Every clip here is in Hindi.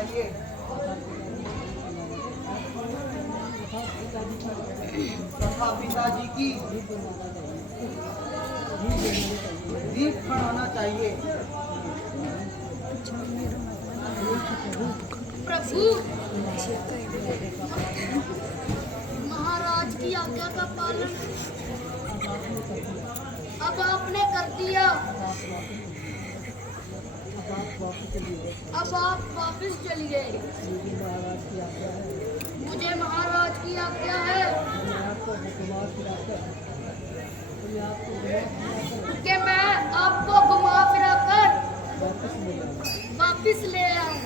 चाहिए। तथा पिताजी की दीप खड़ाना चाहिए। प्रभु, महाराज की आज्ञा का पालन अब आपने कर दिया। अब आप वापस चलिए। मुझे महाराज की आज्ञा है कि मैं आपको घुमा फिरा कर वापस ले आऊं।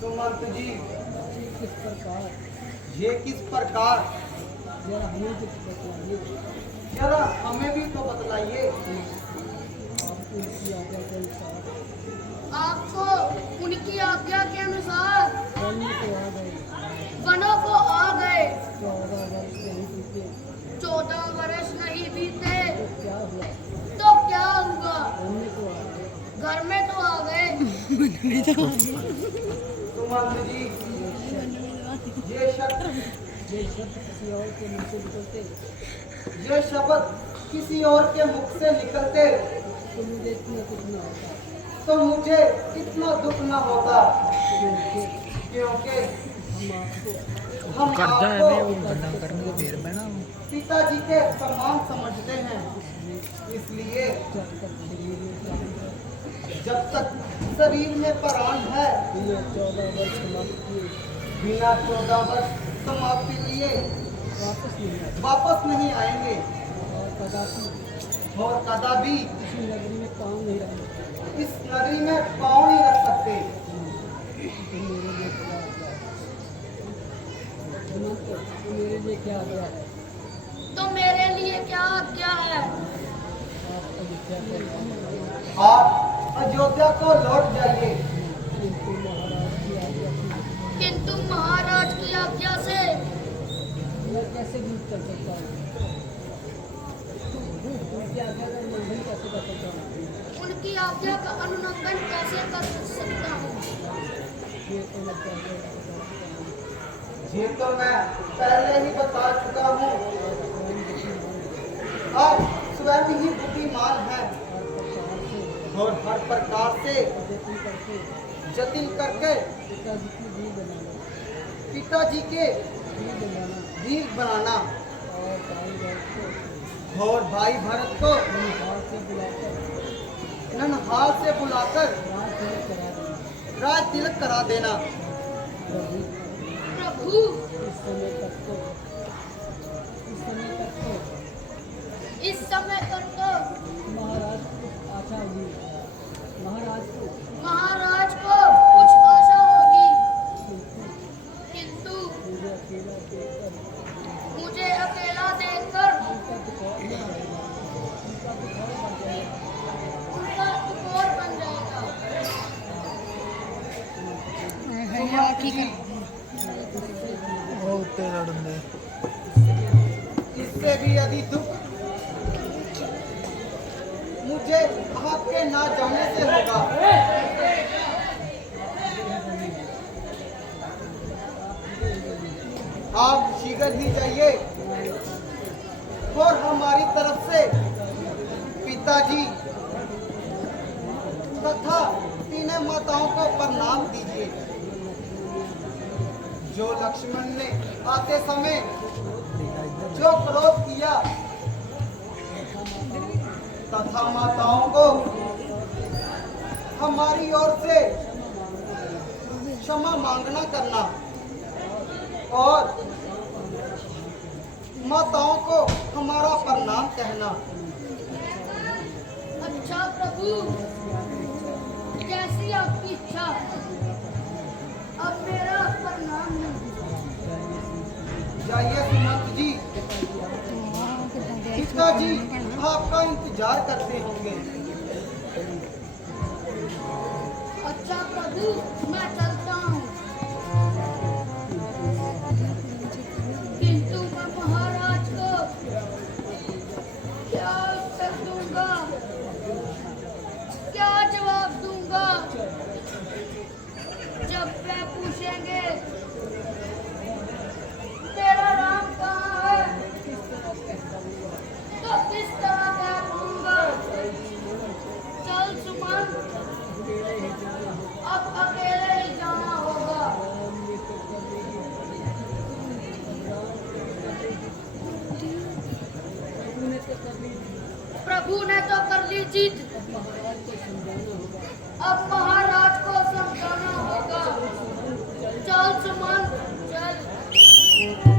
सुमंत जी, ये किस प्रकार, जरा हमें भी तो बतलाइए। आपको उनकी आज्ञा के अनुसार वनों को आ गए। 14 वर्ष नहीं बीते तो क्या हुआ? घर में तो आ गए। सुमंत जी, ये शब्द किसी और के मुख से निकलते तो मुझे इतना दुख न होता, क्योंकि हम आपको पिताजी के समान समझते हैं। इसलिए जब तक शरीर में प्राण है, बिना 14 वर्ष समाप्ति लिए वापस नहीं आएंगे और कदापि इस नगरी में पाँव नहीं रख सकते। तो मेरे लिए क्या आज्ञा है? आप अयोध्या को लौट जाइए। किंतु महाराज की आज्ञा से कैसे गीत कर सकता हूँ? उनकी आज्ञा का अनुलंघन कैसे कर सकता हूँ? ये तो मैं पहले ही बता चुका हूँ। आप स्वयं ही बुद्धिमान हैं और हर प्रकार से जतिन करके पिताजी के वीर बनाना और भाई भरत को ननहाल से बुलाकर राज तिलक करा देना। प्रभु, इस समय तक तो महाराज को कुछ आशा होगी, किंतु मुझे अकेला देखकर उनका तुकोर बन जाएगा। इससे भी अधिक दुख मुझे आपके ना जाने से होगा। आप शीघ्र ही जाइए और हमारी तरफ से पिताजी तथा तीनों माताओं को प्रणाम दीजिए। जो लक्ष्मण ने आते समय जो क्रोध किया तथा माताओं को हमारी ओर से क्षमा मांगना करना और माताओं को हमारा प्रणाम कहना। अच्छा प्रभु, जैसी आपकी इच्छा। अब मेरा प्रणाम नहीं। जाइए सुमंत जी, पिताजी आपका इंतजार करते होंगे। अच्छा प्रभु, मैं चलता हूँ, किंतु मैं महाराज को क्या उत्तर दूंगा, क्या जवाब दूंगा? तूने तो कर ली जीत, अब महाराज को समझाना होगा। चल सुमन चल।